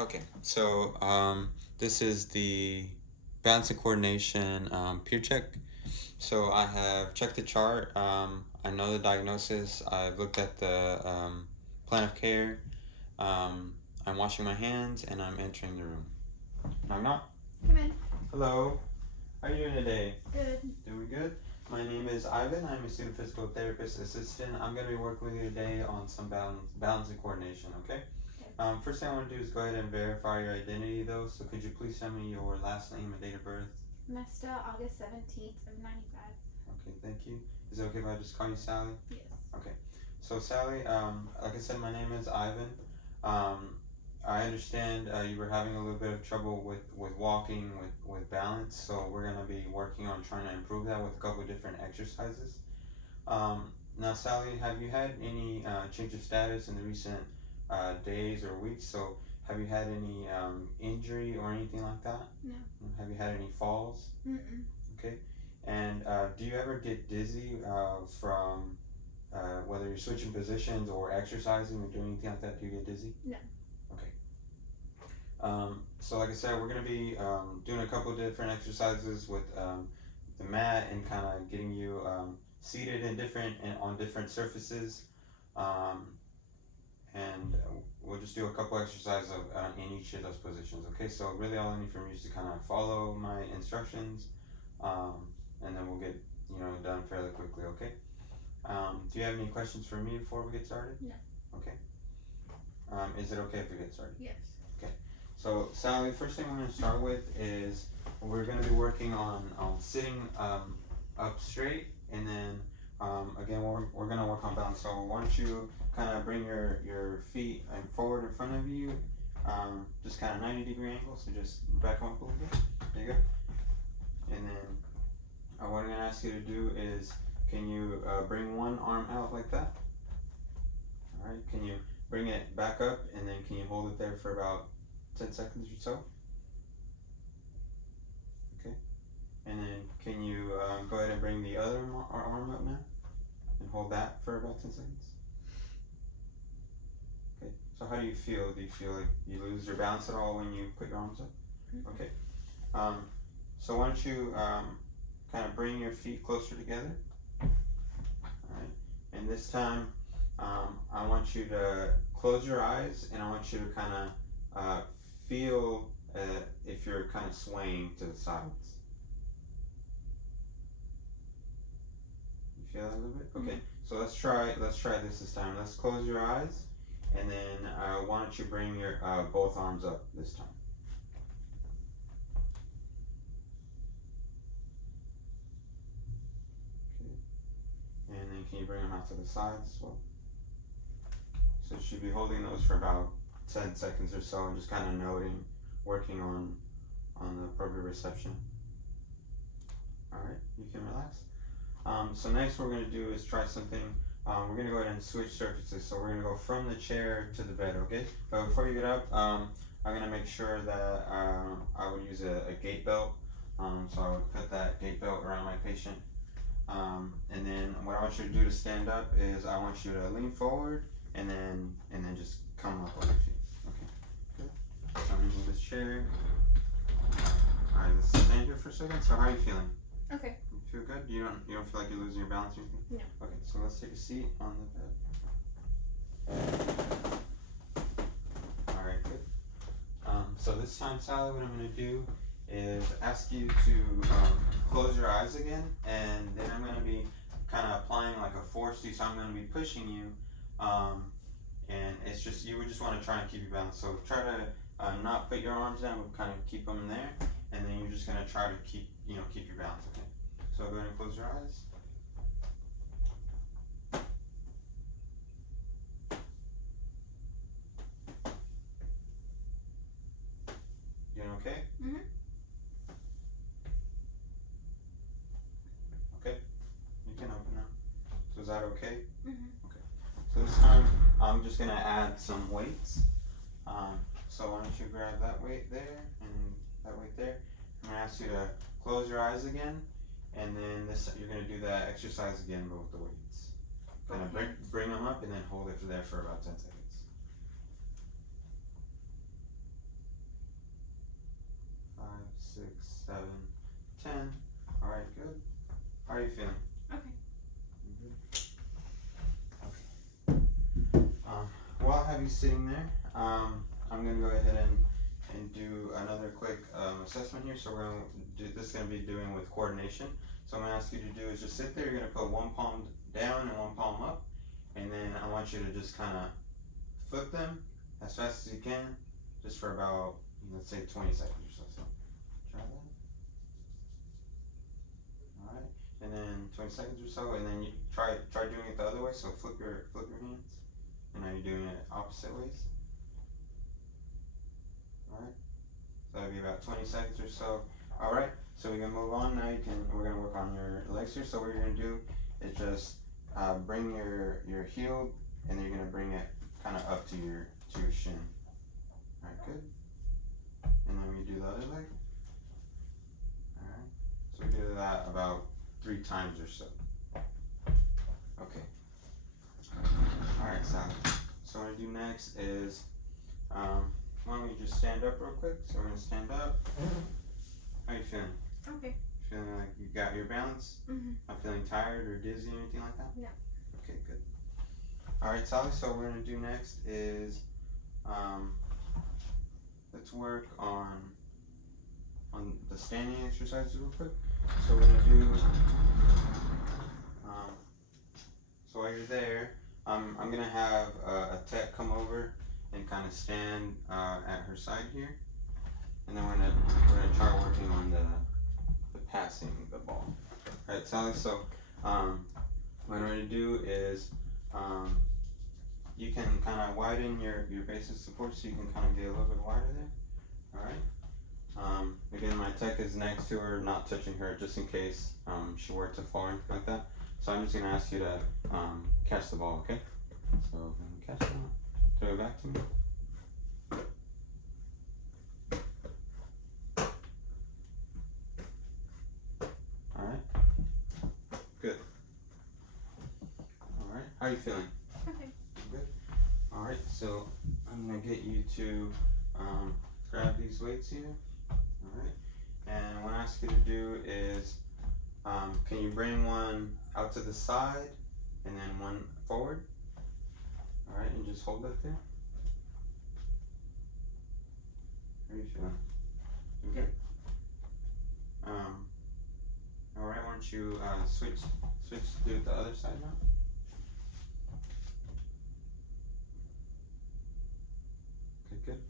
Okay, so this is the balance and coordination peer check. So I have checked the chart. I know the diagnosis. I've looked at the plan of care. Um, I'm washing my hands and I'm entering the room. Knock knock. Come in. Hello. How are you doing today? Good. Doing good. My name is Ivan. I'm a student physical therapist assistant. I'm going to be working with you today on some balance and coordination. Okay. Okay. First thing I want to do is go ahead and verify your identity though. So could you please tell me your last name and date of birth? Messed up August 17th of 95. Okay, thank you. Is it okay if I just call you Sally? Yes. Okay. So Sally, like I said, my name is Ivan. Um, I understand you were having a little bit of trouble with walking, with balance. So we're gonna be working on trying to improve that with a couple of different exercises. Now, Sally, have you had any change of status in the recent days or weeks? So, have you had any injury or anything like that? No. Have you had any falls? Mm-mm. Okay. And do you ever get dizzy from whether you're switching positions or exercising or doing anything like that? Do you get dizzy? No. Okay. So, like I said, we're going to be doing a couple of different exercises with the mat and kind of getting you seated in different and on different surfaces, um, and we'll just do a couple exercises in each of those positions. Okay, so really all I need from you is to kind of follow my instructions, um, and then we'll get done fairly quickly. Okay. Do you have any questions for me before we get started? No. Okay. Is it okay if we get started? Yes. Okay. So Sally, first thing we're going to start with is we're going to be working on sitting up straight, and then again we're going to work on balance. So why don't you kind of bring your feet forward in front of you, just kind of 90-degree angle. So just back up a little bit. There you go. And then what I'm going to ask you to do is, can you bring one arm out like that? All right. Can you bring it back up, and then can you hold it there for about 10 seconds or so? Okay. And then can you go ahead and bring the other arm up now and hold that for about 10 seconds? Okay. So how do you feel? Do you feel like you lose your balance at all when you put your arms up? Mm-hmm. Okay. Um, so why don't you kind of bring your feet closer together? All right. And this time, I want you to close your eyes, and I want you to kind of feel if you're kind of swaying to the sides. You feel that a little bit? Okay. So let's try this time. Let's close your eyes, and then why don't you bring your both arms up this time? Okay. And then can you bring them out to the sides as well? So you should be holding those for about 10 seconds or so, and just kind of noting, working on the proprioception. All right, you can relax. So next what we're going to do is try something. We're going to go ahead and switch surfaces. So we're going to go from the chair to the bed, okay? But before you get up, I'm going to make sure that I would use a gait belt. So I would put that gait belt around my patient. And then what I want you to do to stand up is I want you to lean forward and then just come up on your feet. Okay, good. So I'm going to move this chair. Alright, let's stand here for a second. So how are you feeling? Okay. You feel good? You don't feel like you're losing your balance or anything? No. Okay, so let's take a seat on the bed. Alright, good. So this time, Sally, what I'm going to do is ask you to close your eyes again, and then I'm going to be kind of applying like a force to you, so I'm going to be pushing you, and it's just, you would just want to try and keep your balance. So try to not put your arms down, but kind of keep them there, and then you're just going to try to keep your balance, okay? So go ahead and close your eyes. Doing okay? Mm-hmm. Okay, you can open now. So is that okay? Mm-hmm. Okay. So this time I'm just gonna add some weights. So why don't you grab that weight there and that weight there. I'm gonna ask you to close your eyes again, and then you're gonna do that exercise again but with the weights. Kind of bring them up and then hold it there for about 10 seconds. you sitting there, I'm gonna go ahead and do another quick assessment here. So we're gonna do this. Is gonna be doing with coordination. So I'm gonna ask you to do is just sit there. You're gonna put one palm down and one palm up, and then I want you to just kind of flip them as fast as you can, just for about, let's say, 20 seconds or so. So try that. All right, and then 20 seconds or so, and then you try doing it the other way. So flip your hands, and now you're doing it opposite ways. All right, so that'll be about 20 seconds or so. All right, so we can move on now. We're gonna work on your legs here. So what you're gonna do is just bring your heel, and then you're gonna bring it kind of up to your shin. All right, good. And then we do the other leg. All right, so we do that about 3 times or so. Okay. All right, Sally. So what I do next is, why don't we just stand up real quick? So we're gonna stand up. How you feeling? Okay. Feeling like you got your balance? Not feeling tired or dizzy or anything like that? No. Okay, good. All right, Sally. So what we're gonna do next is, let's work on the standing exercises real quick. So we're gonna do. So while you're there, I'm gonna have a tech come over and kind of stand at her side here, and then we're gonna try working on the passing the ball. All right, Sally. So what I'm gonna do is you can kind of widen your base of support so you can kind of get a little bit wider there. All right. Again, my tech is next to her, not touching her, just in case she were to fall or anything like that. So I'm just gonna ask you to catch the ball, okay? So catch the ball. Throw it back to me. All right. Good. All right. How are you feeling? Okay. Good. All right. So I'm gonna get you to grab these weights here. All right. And what I ask you to do is, can you bring one out to the side and then one forward? All right, and just hold that there. How are you feeling? Good. All right, why don't you switch to the other side now? Okay, good.